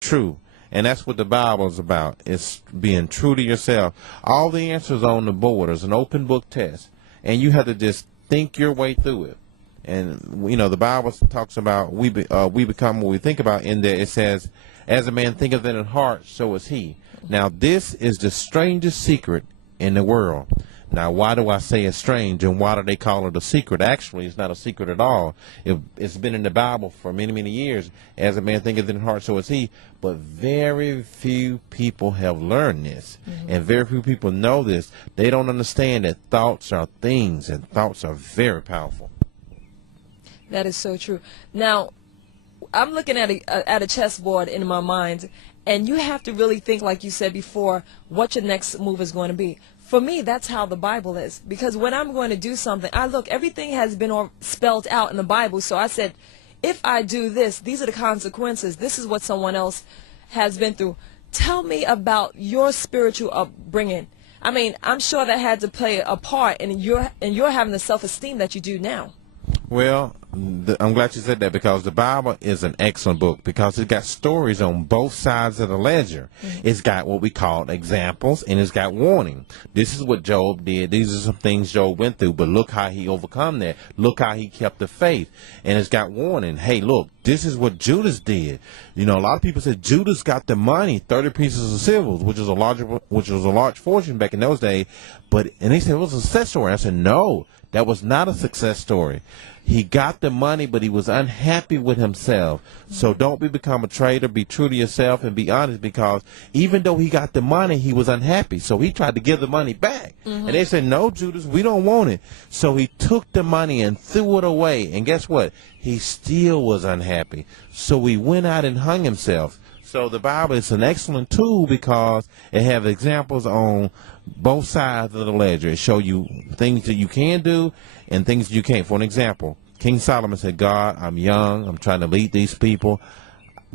true. And that's what the Bible is about. It's being true to yourself. All the answers on the board. It's an open book test. And you have to just think your way through it. And, you know, the Bible talks about we become what we think about. In there it says, as a man thinketh in his heart, so is he. Now, this is the strangest secret in the world. Now, why do I say it's strange, and why do they call it a secret? Actually, it's not a secret at all. It's been in the Bible for many, many years. As a man thinketh in his heart, so is he. But very few people have learned this, and very few people know this. They don't understand that thoughts are things, and thoughts are very powerful. That is so true. Now, I'm looking at a chessboard in my mind, and you have to really think, like you said before, what your next move is going to be. For me, that's how the Bible is. Because when I'm going to do something, I look, everything has been all spelled out in the Bible. So I said, if I do this, these are the consequences. This is what someone else has been through. Tell me about your spiritual upbringing. I mean, I'm sure that had to play a part in your having the self-esteem that you do now. Well, I'm glad you said that, because the Bible is an excellent book, because it's got stories on both sides of the ledger. It's got what we call examples, and it's got warning. This is what Job did. These are some things Job went through, but look how he overcome that. Look how he kept the faith. And it's got warning. Hey, look, this is what Judas did. You know, a lot of people said Judas got the money, 30 pieces of silver, which was a large fortune back in those days. And they said it was a success story. I said, no, that was not a success story. He got the money, but he was unhappy with himself. So don't become a traitor. Be true to yourself and be honest, because even though he got the money, he was unhappy. So he tried to give the money back. And they said, no, Judas, we don't want it. So he took the money and threw it away. And guess what? He still was unhappy. So he went out and hung himself. So the Bible is an excellent tool, because it has examples on both sides of the ledger. It shows you things that you can do and things that you can't. For an example, King Solomon said, God, I'm young. I'm trying to lead these people.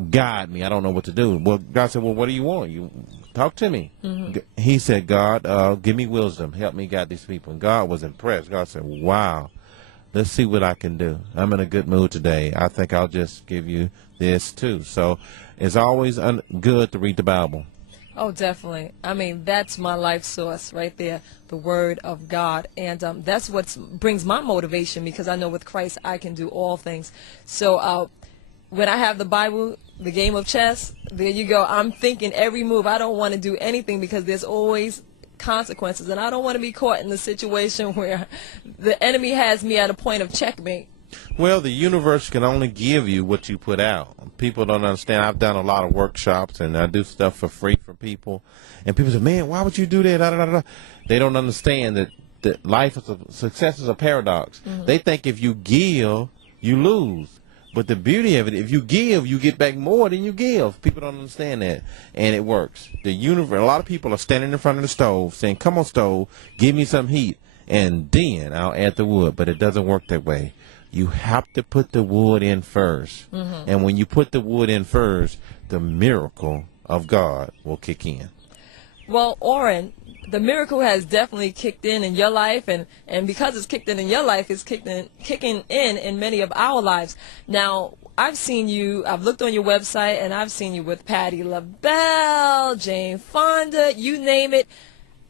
Guide me. I don't know what to do. Well, God said, well, what do you want? You talk to me. He said, God, give me wisdom. Help me guide these people. And God was impressed. God said, wow, let's see what I can do. I'm in a good mood today. I think I'll just give you this too. So it's always good to read the Bible. Oh, definitely. I mean, that's my life source right there, the Word of God. And that's what brings my motivation, because I know with Christ I can do all things. So when I have the Bible, the game of chess, there you go. I'm thinking every move. I don't want to do anything, because there's always consequences. And I don't want to be caught in the situation where the enemy has me at a point of checkmate. Well, the universe can only give you what you put out. People don't understand. I've done a lot of workshops, and I do stuff for free for people. And people say, man, why would you do that? Da, da, da, da. They don't understand that life is success is a paradox. They think if you give, you lose. But the beauty of it, if you give, you get back more than you give. People don't understand that. And it works. The universe, a lot of people are standing in front of the stove saying, come on, stove, give me some heat, and then I'll add the wood. But it doesn't work that way. You have to put the wood in first. And when you put the wood in first, the miracle of God will kick in. Well, Orrin, the miracle has definitely kicked in your life, and because it's kicked in your life, it's kicking in many of our lives. Now, I've seen you, I've looked on your website, and I've seen you with Patti LaBelle, Jane Fonda, you name it.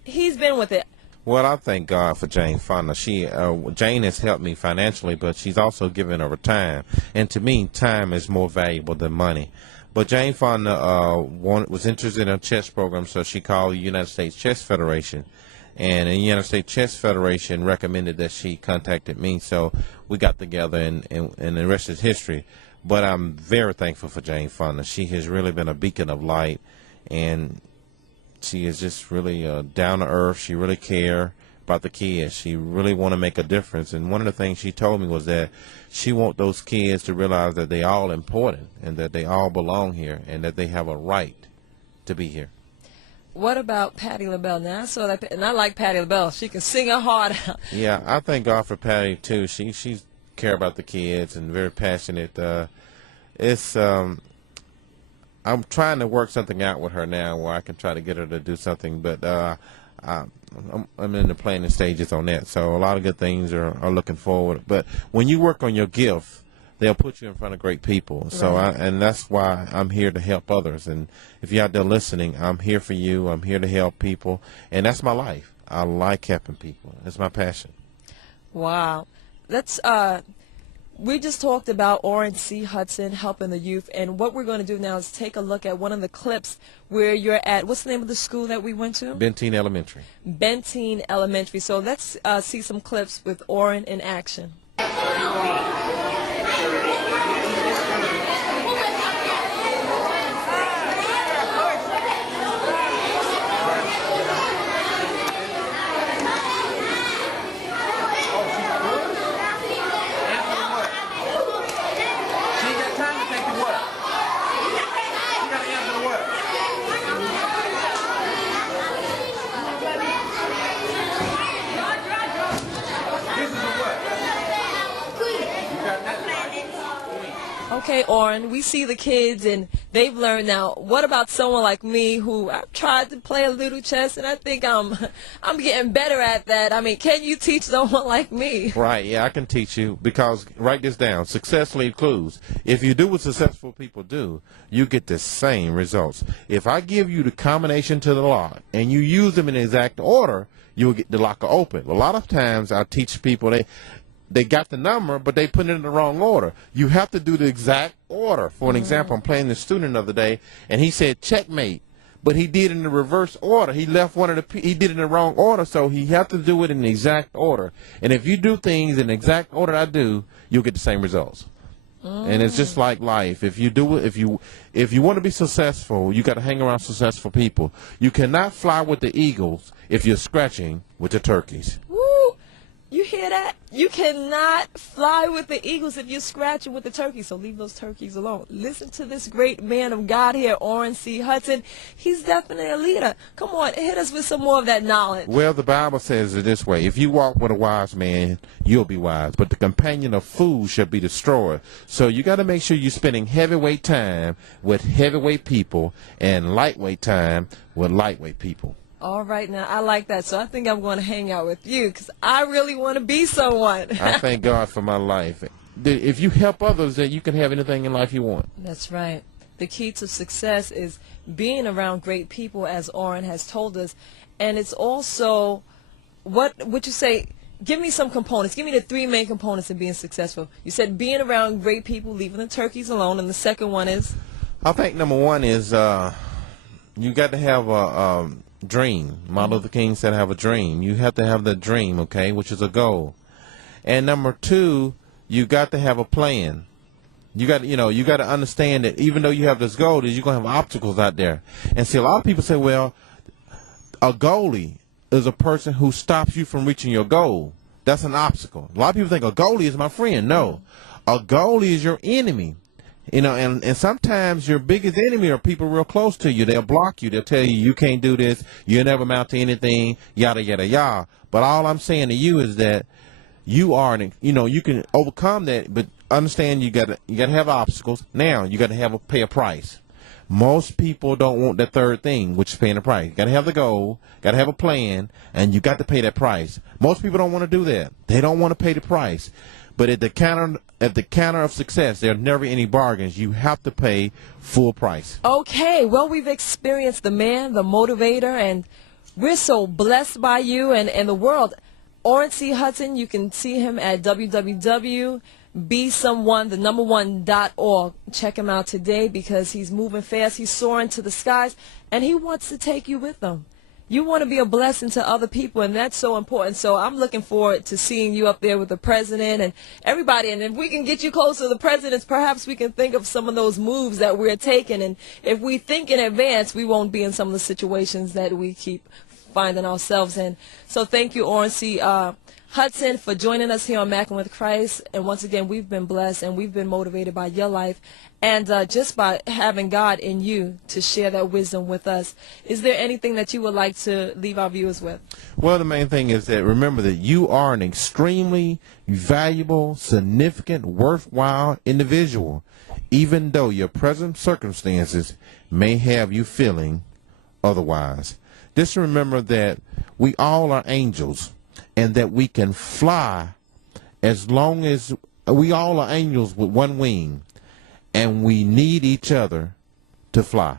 He's been with it. Well, I thank God for Jane Fonda. Jane has helped me financially, but she's also given her time. And to me, time is more valuable than money. But Jane Fonda was interested in a chess program, so she called the United States Chess Federation. And the United States Chess Federation recommended that she contacted me, so we got together, and the rest is history. But I'm very thankful for Jane Fonda. She has really been a beacon of light, and she is just really down to earth. She really cares about the kids. She really want to make a difference. And one of the things she told me was that she want those kids to realize that they all important, and that they all belong here, and that they have a right to be here. What about Patti LaBelle? Now, I saw that, and I like Patti LaBelle. She can sing her heart out. Yeah, I thank God for Patti too. She care about the kids and very passionate. I'm trying to work something out with her now where I can try to get her to do something, but I'm in the planning stages on that. So a lot of good things are looking forward. But when you work on your gift, they'll put you in front of great people. So, and that's why I'm here to help others. And if you're out there listening, I'm here for you. I'm here to help people, and that's my life. I like helping people. It's my passion. Wow. We just talked about Orrin C. Hudson helping the youth, and what we're going to do now is take a look at one of the clips where you're at. What's the name of the school that we went to? Benteen Elementary. Benteen Elementary. So let's see some clips with Orrin in action. Okay, Orrin, we see the kids and they've learned now. What about someone like me who I've tried to play a little chess and I think I'm getting better at that? I mean, can you teach someone like me? Right, yeah, I can teach you, because write this down. Success leaves clues. If you do what successful people do, you get the same results. If I give you the combination to the lock and you use them in exact order, you'll get the locker open. A lot of times I teach people they got the number, but they put it in the wrong order. You have to do the exact order. For an example, I'm playing the student the other day, and he said checkmate, but he did it in the reverse order. He left one of he did it in the wrong order, so he have to do it in the exact order. And if you do things in the exact order I do, you'll get the same results. And it's just like life. If you do it, if you want to be successful, you got to hang around successful people. You cannot fly with the eagles if you're scratching with the turkeys. You hear that? You cannot fly with the eagles if you're scratching with the turkeys, so leave those turkeys alone. Listen to this great man of God here, Orrin C. Hudson. He's definitely a leader. Come on, hit us with some more of that knowledge. Well, the Bible says it this way: if you walk with a wise man, you'll be wise, but the companion of fools shall be destroyed. So you got to make sure you're spending heavyweight time with heavyweight people and lightweight time with lightweight people. All right, now, I like that. So I think I'm going to hang out with you because I really want to be someone. I thank God for my life. If you help others, then you can have anything in life you want. That's right. The key to success is being around great people, as Orrin has told us. And it's also, what would you say, give me some components. Give me the three main components of being successful. You said being around great people, leaving the turkeys alone, and the second one is? I think number one is you got to have a dream. Martin Luther King said have a dream. You have to have the dream, okay, which is a goal. And number two, you got to have a plan. You got to understand that even though you have this goal, that you're going to have obstacles out there. And see, a lot of people say, well, a goalie is a person who stops you from reaching your goal. That's an obstacle. A lot of people think a goalie is my friend. No, a goalie is your enemy. And sometimes your biggest enemy are people real close to you. They'll block you. They'll tell you, you can't do this. You'll never amount to anything, yada, yada, yada. But all I'm saying to you is that you can overcome that, but understand you got to have obstacles. Now, you got to pay a price. Most people don't want that third thing, which is paying a price. You got to have the goal, got to have a plan, and you got to pay that price. Most people don't want to do that. They don't want to pay the price. But at the counter of success, there are never any bargains. You have to pay full price. Okay, well, we've experienced the man, the motivator, and we're so blessed by you and the world. Orrin C. Hudson, you can see him at www.besomeone1.org. Check him out today because he's moving fast. He's soaring to the skies, and he wants to take you with him. You want to be a blessing to other people, and that's so important. So I'm looking forward to seeing you up there with the president and everybody. And if we can get you close to the presidents, perhaps we can think of some of those moves that we're taking. And if we think in advance, we won't be in some of the situations that we keep finding ourselves in. So thank you, Orrin C. Hudson, for joining us here on MACKin With Christ. And once again, we've been blessed and we've been motivated by your life and just by having God in you to share that wisdom with us. Is there anything that you would like to leave our viewers with? Well, the main thing is that remember that you are an extremely valuable, significant, worthwhile individual, even though your present circumstances may have you feeling otherwise. Just remember that we all are angels and that we can fly as long as We all are angels with one wing, and we need each other to fly.